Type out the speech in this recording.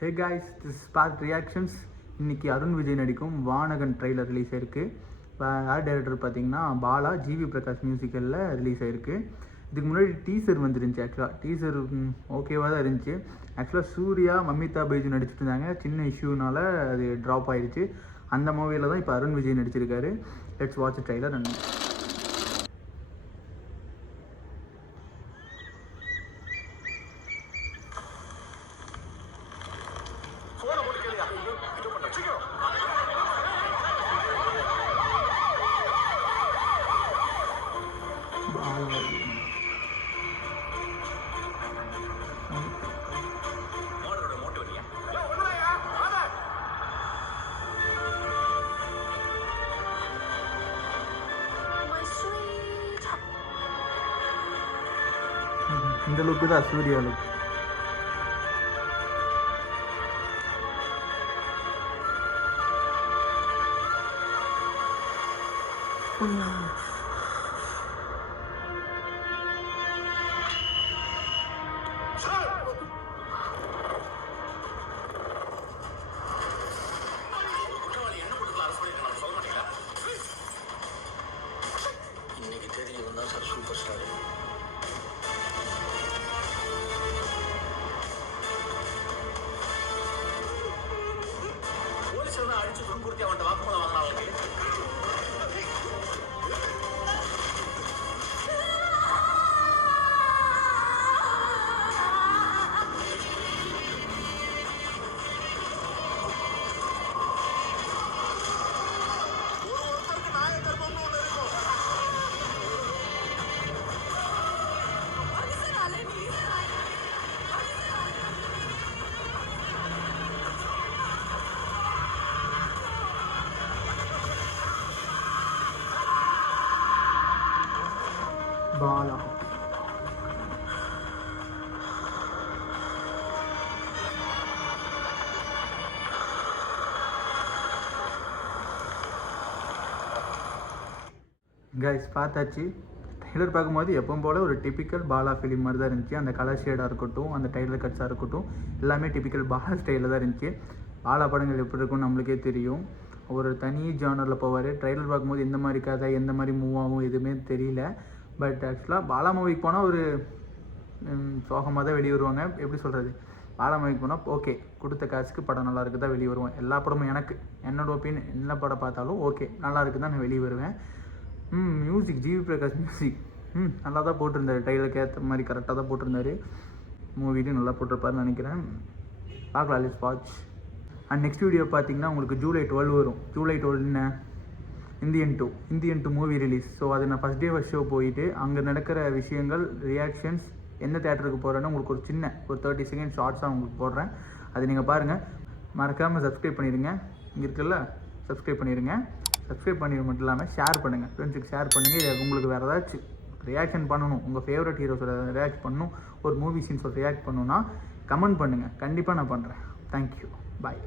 Hey guys, this spark reactions. இன்றைக்கி அருண் விஜய் நடிக்கும் வானகன் trailer release ஆயிருக்கு. யார் டைரக்டர் பார்த்தீங்கன்னா பாலா, ஜிவி பிரகாஷ் மியூசிக்கலில் ரிலீஸ் ஆயிருக்கு. இதுக்கு முன்னாடி டீசர் வந்துருந்துச்சு. ஆக்சுவலாக டீசர் ஓகேவாக தான் இருந்துச்சு. ஆக்சுவலாக சூர்யா, மம்மிதா பைஜு நடிச்சிட்டு இருந்தாங்க. சின்ன இஷ்யூனால அது ட்ராப் ஆயிடுச்சு. அந்த மூவியில் தான் இப்போ அருண் விஜய் நடிச்சிருக்காரு. Let's watch trailer. அண்ட் இந்த லுக்கு தான் சூர்யா லுக். இன்னைக்கு தெரியும் தான் சார் சூப்பர் ஸ்டார். போலீஸ் அடிச்சு துன்புறுத்தி அவன் வாக்குமூலம் வாங்கினாங்க. பாலா கைஸ் பார்த்தாச்சு. ட்ரெய்லர் பார்க்கும்போது எப்பவும் போல் ஒரு டிப்பிக்கல் பாலா ஃபிலிம் மாதிரி தான் இருந்துச்சு. அந்த கலர் ஷேடாக இருக்கட்டும், அந்த ட்ரெய்லர் கட்ஸாக இருக்கட்டும், எல்லாமே டிப்பிக்கல் பாலா ஸ்டைலில் தான் இருந்துச்சு. பாலா படங்கள் எப்படி இருக்கும்னு நம்மளுக்கே தெரியும். ஒரு தனி ஜானரில் போவார். ட்ரெய்லர் பார்க்கும்போது எந்த மாதிரி கதை, எந்த மாதிரி மூவ் ஆகும் எதுவுமே தெரியல. பட் ஆக்சுவலாக பாலா மூவிக்கு போனால் ஒரு சோகமாக தான் வெளியே வருவாங்க. எப்படி சொல்கிறது, பாலா மூவிக்கு போனால் ஓகே, கொடுத்த காசுக்கு படம் நல்லா இருக்குது தான் வெளியே வருவேன். எல்லா படமும் என்னோட ஒப்பீனியன், என்ன படம் பார்த்தாலும் ஓகே நல்லா இருக்குது தான் நான் வெளியே வருவேன். மியூசிக், ஜிவி பிரகாஷ் மியூசிக் நல்லா தான் போட்டிருந்தாரு. ட்ரெய்லருக்கு ஏற்ற மாதிரி கரெக்டாக தான் போட்டிருந்தாரு. மூவிலையும் நல்லா போட்டிருப்பாருன்னு நினைக்கிறேன். பார்க்கலாம், let's watch. And next video பார்த்தீங்கன்னா உங்களுக்கு July 12 வரும். July 12 என்ன, இந்தியன் 2 மூவி ரிலீஸ். ஸோ அது நான் ஃபஸ்ட் ஷோ போயிட்டு அங்கே நடக்கிற விஷயங்கள், ரியாக்ஷன்ஸ், எந்த தேட்டருக்கு போகிறேன்னு உங்களுக்கு ஒரு 30 செகண்ட் ஷார்ட்ஸாக உங்களுக்கு போடுறேன். அது நீங்கள் பாருங்கள். மறக்காமல் சப்ஸ்கிரைப் பண்ணிடுங்க. இங்கே இருக்குல்ல, சப்ஸ்கிரைப் பண்ணிடுங்க. சப்ஸ்கிரைப் பண்ணிடு மட்டும் இல்லாமல் ஷேர் பண்ணுங்கள், ஃப்ரெண்ட்ஸுக்கு ஷேர் பண்ணுங்கள். உங்களுக்கு வேறு ஏதாச்சும் ரியாக்ஷன் பண்ணணும், உங்கள் ஃபேவரட் ஹீரோஸோட ரியாக்ட் பண்ணணும், ஒரு மூவி சீன்ஸோட ரியாக்ட் பண்ணணுன்னா கமெண்ட் பண்ணுங்கள். கண்டிப்பாக நான் பண்ணுறேன். தேங்க்யூ, பாய்.